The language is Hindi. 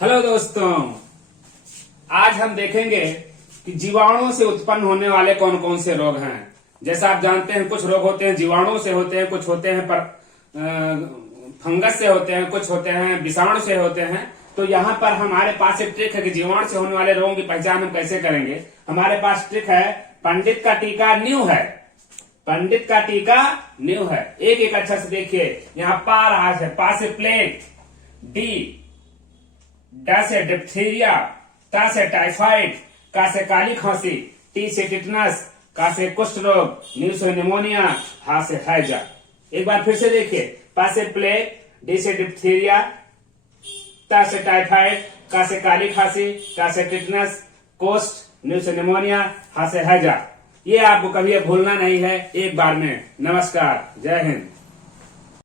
हेलो दोस्तों, आज हम देखेंगे कि जीवाणुओं से उत्पन्न होने वाले कौन कौन से रोग हैं। जैसा आप जानते हैं, कुछ रोग होते हैं जीवाणुओं से होते हैं, कुछ होते हैं फंगस से होते हैं, कुछ होते हैं विषाणु से होते हैं। तो यहाँ पर हमारे पास एक ट्रिक है कि जीवाणु से होने वाले रोगों की पहचान हम कैसे करेंगे। हमारे पास ट्रिक है, पंडित का टीका न्यू है। पंडित का टीका न्यू है। एक एक अच्छा से देखिए। यहाँ पा रहा है, पा से प्लेग, डी डा से डिप्थीरिया, ता से टाइफाइड, का से काली खांसी, टी से टिटनस, का से कुष्ठ रोग, न्यू से निमोनिया, हा से हैजा। एक बार फिर से देखिए। पा से प्लेग, डी से डिप्थीरिया, ता से टाइफाइड, का से काली खांसी, का से टिटनस, कुष्ठ, न्यू से निमोनिया, हा से हैजा। ये आपको कभी भूलना नहीं है। एक बार में। नमस्कार, जय हिंद।